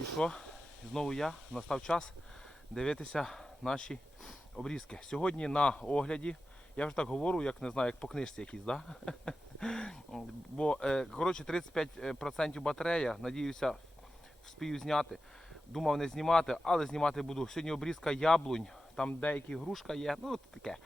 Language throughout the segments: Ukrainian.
І що? Знову я настав час дивитися наші обрізки. Сьогодні на огляді, я вже так говорю, як не знаю, як по книжці якійсь, да? Бо е, коротше 35% батарея, надіюся, вспію зняти. Думав не знімати, але знімати буду. Сьогодні обрізка яблунь, там деякі грушка є, ну таке.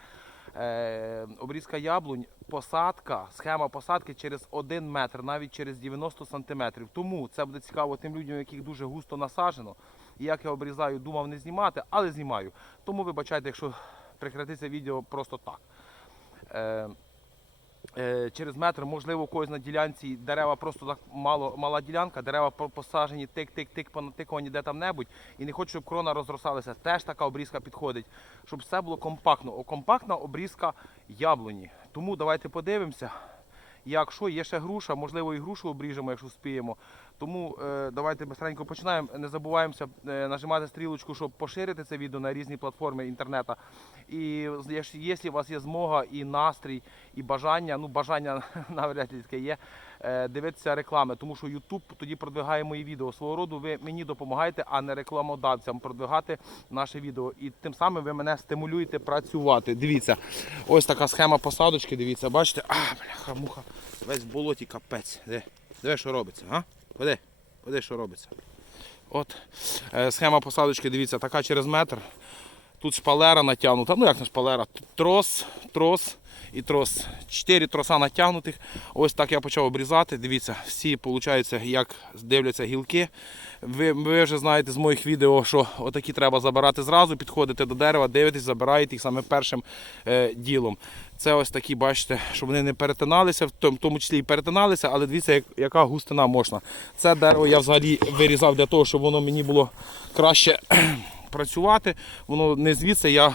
Е, обрізка яблунь, посадка, схема посадки через 1 метр, навіть через 90 сантиметрів. Тому це буде цікаво тим людям, яких дуже густо насаджено. І як я обрізаю, думав не знімати, але знімаю. Тому вибачайте, якщо прекратиться відео просто так. Е, через метр, можливо, у когось на ділянці дерева просто так мало, мала ділянка, дерева по- посаджені тик-тик-тик, понатикувані де там небудь, і не хочу, щоб крона розросталася. Теж така обрізка підходить, щоб все було компактно. О, компактна обрізка яблуні. Тому давайте подивимося. Якщо є ще груша, можливо і грушу обріжемо, якщо вспіємо. Тому е, давайте быстренько починаємо. Не забуваємося е, нажимати стрілочку, щоб поширити це відео на різні платформи інтернету. І якщо у вас є змога і настрій, і бажання, ну бажання навряд ли таке є, е, дивитися реклами, тому що YouTube тоді продвигає мої відео. Свого роду ви мені допомагаєте, а не рекламодавцям продвигати наше відео. І тим самим ви мене стимулюєте працювати. Дивіться, ось така схема посадочки. Дивіться, бачите, а бляха, муха, весь в болоті капець. Де? Диви, що робиться, а? Ходи, ходи, що робиться. От е, схема посадочки, дивіться, така через метр. Тут шпалера натягнута. Ну як не шпалера? Трос, трос і трос. Чотири троса натягнутих. Ось так я почав обрізати. Дивіться, всі виходить, як дивляться гілки. Ви, ви вже знаєте з моїх відео, що отакі треба забирати зразу, підходите до дерева, дивитесь, забираєте їх саме першим е, ділом. Це ось такі, бачите, щоб вони не перетиналися, в тому, числі і перетиналися, але дивіться, як, яка густина можна. Це дерево я взагалі вирізав для того, щоб воно мені було краще працювати. Воно не звідси я.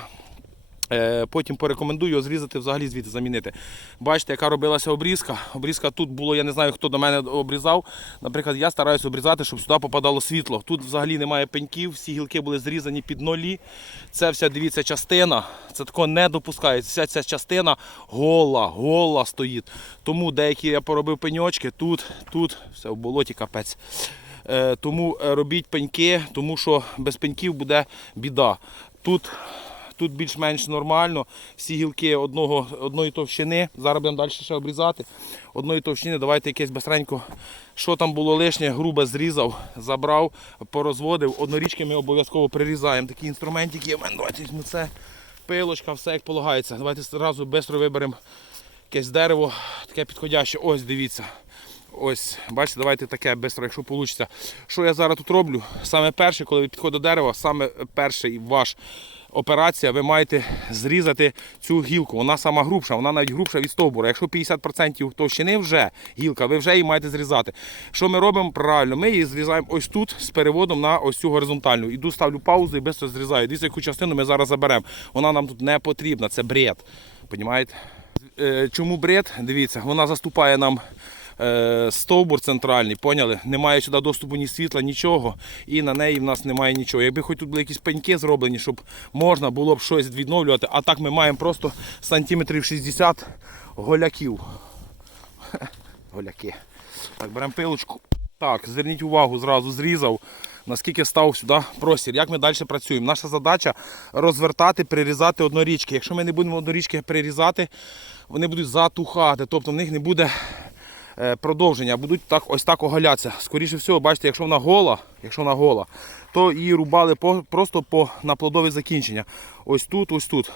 Е, Потім порекомендую зрізати, взагалі звідти замінити. Бачите, яка робилася обрізка. Обрізка тут було, я не знаю, хто до мене обрізав. Наприклад, я стараюся обрізати, щоб сюди попадало світло. Тут взагалі немає пеньків, всі гілки були зрізані під нолі. Це вся, дивіться, частина. Це такого не допускається. Вся ця частина гола, гола стоїть. Тому деякі я поробив пеньочки, тут, тут, все в болоті капець. Е, Тому е, робіть пеньки, тому що без пеньків буде біда. Тут Тут більш-менш нормально. Всі гілки одного, одної товщини. Зараз будемо далі ще обрізати. Одної товщини. Давайте якесь быстренько. Що там було лишнє, грубе зрізав, забрав, порозводив. Однорічки ми обов'язково прирізаємо. Такі інструментики. Давайте візьму це. Пилочка, все як полагається. Давайте одразу швидко виберемо якесь дерево, таке підходяще. Ось дивіться. Ось, бачите, давайте таке швидко, якщо вийде. Що я зараз тут роблю? Саме перше, коли ви підходите до дерева, саме перший ваш операція, ви маєте зрізати цю гілку. Вона сама грубша, вона навіть грубша від стовбура. Якщо 50% товщини вже гілка, ви вже її маєте зрізати. Що ми робимо правильно? Ми її зрізаємо ось тут з переводом на ось цю горизонтальну. Іду, ставлю паузу і швидко зрізаю. Дивіться, яку частину ми зараз заберемо. Вона нам тут не потрібна, це бред. Понімаєте? Е, Чому бред? Дивіться, вона заступає нам стовбур центральний, поняли? Немає сюди доступу ні світла, нічого, і на неї в нас немає нічого. Якби хоч тут були якісь пеньки зроблені, щоб можна було б щось відновлювати, а так ми маємо просто сантиметрів 60 голяків. Голяки. Так, беремо пилочку. Так, зверніть увагу, зразу зрізав, наскільки став сюди простір. Як ми далі працюємо? Наша задача розвертати, прирізати однорічки. Якщо ми не будемо однорічки прирізати, вони будуть затухати, тобто в них не буде е, продовження, будуть так, ось так оголятися. Скоріше всього, бачите, якщо вона гола, якщо вона гола, то її рубали по, просто по, на плодове закінчення. Ось тут, ось тут.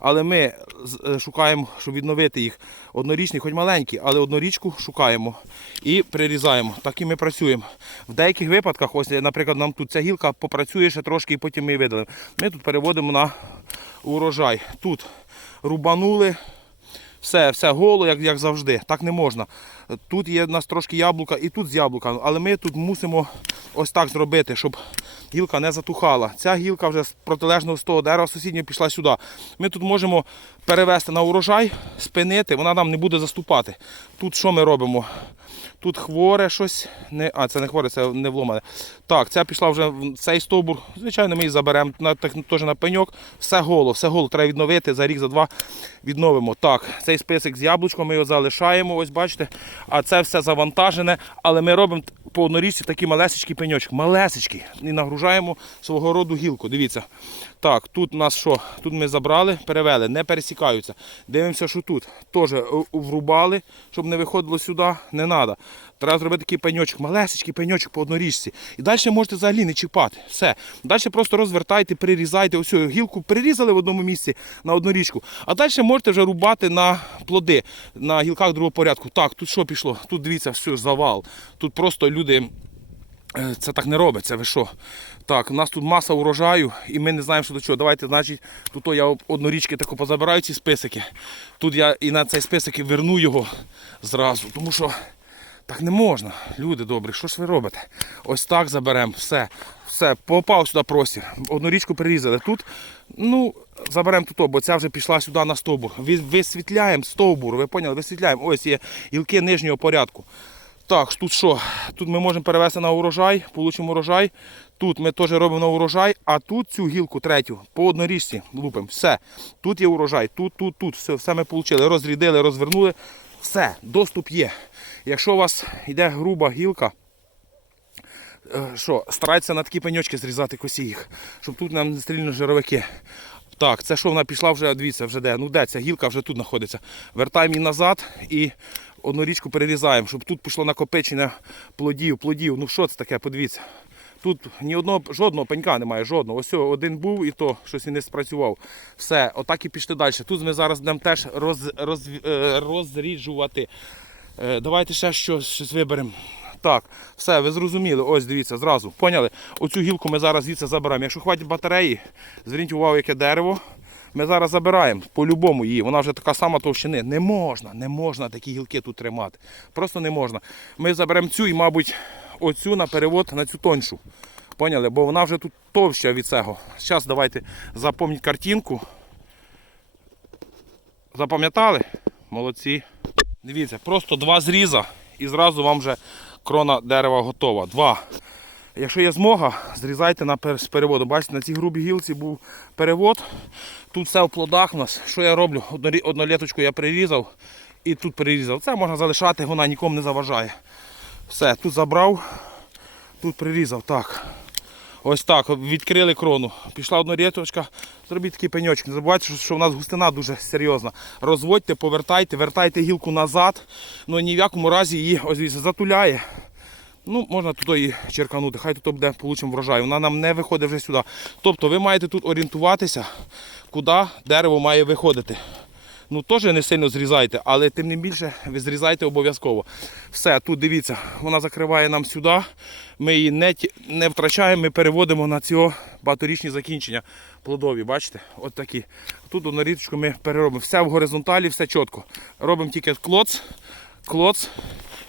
Але ми е, шукаємо, щоб відновити їх однорічні, хоч маленькі, але однорічку шукаємо і прирізаємо. Так і ми працюємо. В деяких випадках, ось, наприклад, нам тут ця гілка попрацює ще трошки і потім ми її видалимо. Ми тут переводимо на урожай. Тут рубанули, все, все голо, як, як завжди. Так не можна. Тут є в нас трошки яблука і тут з яблука, але ми тут мусимо ось так зробити, щоб гілка не затухала. Ця гілка вже з протилежного з того дерева сусіднього пішла сюди. Ми тут можемо перевести на урожай, спинити, вона нам не буде заступати. Тут що ми робимо? Тут хворе щось. Не, а, це не хворе, це не вломане. Так, ця пішла вже в цей стовбур. Звичайно, ми її заберемо на, теж на пеньок. Все голо, все голо треба відновити, за рік, за два відновимо. Так, цей список з яблучком ми його залишаємо, ось бачите. А це все завантажене, але ми робимо по однорічці такий малесечкий пеньочок. Малесечкий. І нагружаємо свого роду гілку. Дивіться. Так, тут у нас що? Тут ми забрали, перевели, не пересікаються. Дивимося, що тут. Теж е, врубали, щоб не виходило сюди, не треба. Треба зробити такий пеньочок, малесечкий пеньочок по однорічці. І далі можете взагалі не чіпати. Все. Далі просто розвертайте, прирізайте. Ось гілку прирізали в одному місці на однорічку. А далі можете вже рубати на плоди, на гілках другого порядку. Так, тут що пішло? Тут дивіться, все, завал. Тут просто люди. Е, Це так не робиться, ви що? Так, у нас тут маса урожаю, і ми не знаємо, що до чого. Давайте, значить, тут я однорічки тако позабираю ці списики. Тут я і на цей список верну його зразу, тому що так не можна. Люди добрі, що ж ви робите? Ось так заберемо, все. Все, попав сюди простір. Однорічку перерізали. Тут, ну, заберемо тут, бо ця вже пішла сюди на стовбур. Висвітляємо стовбур, ви поняли? Висвітляємо. Ось є гілки нижнього порядку. Так, тут що? Тут ми можемо перевести на урожай, получимо урожай. Тут ми теж робимо на урожай, а тут цю гілку третю по однорічці лупимо. Все. Тут є урожай, тут, тут, тут. Все, все ми отримали. Розрідили, розвернули. Все, доступ є. Якщо у вас йде груба гілка, е, що, старайтеся на такі пеньочки зрізати косі їх, щоб тут нам не стрільно жировики. Так, це що вона пішла вже, дивіться, вже де. Ну де ця гілка вже тут знаходиться. Вертаємо її назад і одну річку перерізаємо, щоб тут пішло накопичення плодів, плодів. Ну що це таке, подивіться. Тут ні одного, жодного пенька немає, жодного. Ось один був і то щось він не спрацював. Все, отак і пішли далі. Тут ми зараз будемо теж роз, роз, е, розріджувати. Е, Давайте ще щось, щось виберемо. Так, все, ви зрозуміли. Ось дивіться, зразу. Поняли? Оцю гілку ми зараз звідси забираємо. Якщо хватить батареї, зверніть увагу, яке дерево. Ми зараз забираємо по-любому її. Вона вже така сама товщини. Не можна, не можна такі гілки тут тримати. Просто не можна. Ми заберемо цю і, мабуть, оцю на перевод на цю тоншу. Поняли? Бо вона вже тут товща від цього. Зараз давайте запам'ять картинку. Запам'ятали? Молодці. Дивіться, просто два зріза і зразу вам вже крона дерева готова. Два. Якщо є змога, зрізайте на з переводу. Бачите, на цій грубій гілці був перевод. Тут все в плодах у нас. Що я роблю? Одну літочку я прирізав і тут прирізав. Це можна залишати, вона нікому не заважає. Все, тут забрав, тут прирізав. Так. Ось так, відкрили крону. Пішла одна ріточка, зробіть такий пеньочок. Не забувайте, що- в нас густина дуже серйозна. Розводьте, повертайте, вертайте гілку назад. Ну ні в якому разі її ось дивіться, затуляє. Ну, можна тут і черканути, хай тут буде получимо врожай. Вона нам не виходить вже сюди. Тобто ви маєте тут орієнтуватися, куди дерево має виходити. Ну, теж не сильно зрізайте, але тим не більше ви зрізайте обов'язково. Все, тут дивіться, вона закриває нам сюди. Ми її не, не втрачаємо, ми переводимо на ці багаторічні закінчення плодові. Бачите? От такі. Тут на ріточку ми переробимо. Все в горизонталі, все чітко. Робимо тільки клоц, клоц,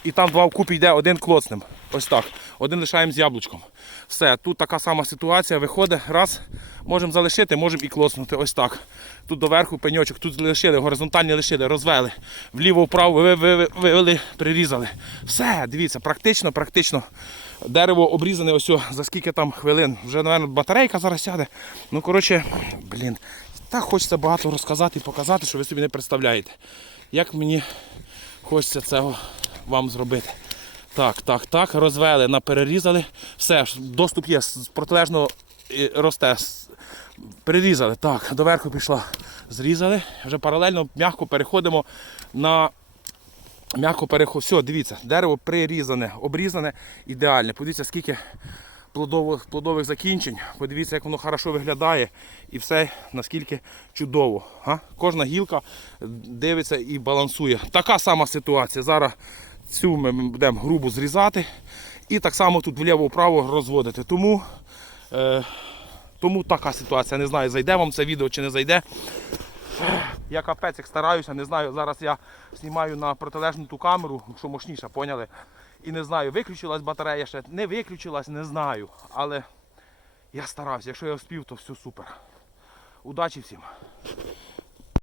і там два вкупі йде один клоцним. Ось так. Один лишаємо з яблучком. Все, тут така сама ситуація виходить. Раз, можемо залишити, можемо і клоцнути. Ось так. Тут доверху пеньочок, тут лишили, горизонтальні лишили, розвели. Вліво, вправо ви- ви- ви- вивели, прирізали. Все, дивіться, практично, практично. Дерево обрізане ось о, за скільки там хвилин. Вже, мабуть, батарейка зараз сяде. Ну, коротше, блін, так хочеться багато розказати і показати, що ви собі не представляєте. Як мені хочеться цього вам зробити. Так, так, так, розвели, наперерізали. Все, доступ є, з протилежного росте. Перерізали, так, доверху пішла. Зрізали. Вже паралельно м'яко переходимо на м'яко переход. Все, дивіться, дерево прирізане, обрізане, ідеальне. Подивіться, скільки плодових, плодових закінчень. Подивіться, як воно хорошо виглядає і все наскільки чудово. А? Кожна гілка дивиться і балансує. Така сама ситуація. Зараз цю ми будемо грубо зрізати і так само тут вліво-вправо розводити. Тому, е, тому така ситуація. Не знаю, зайде вам це відео чи не зайде. Я капець як стараюся, не знаю. Зараз я знімаю на протилежну ту камеру, що мощніша, поняли? І не знаю, виключилась батарея ще, не виключилась, не знаю. Але я старався, якщо я вспів, то все супер. Удачі всім.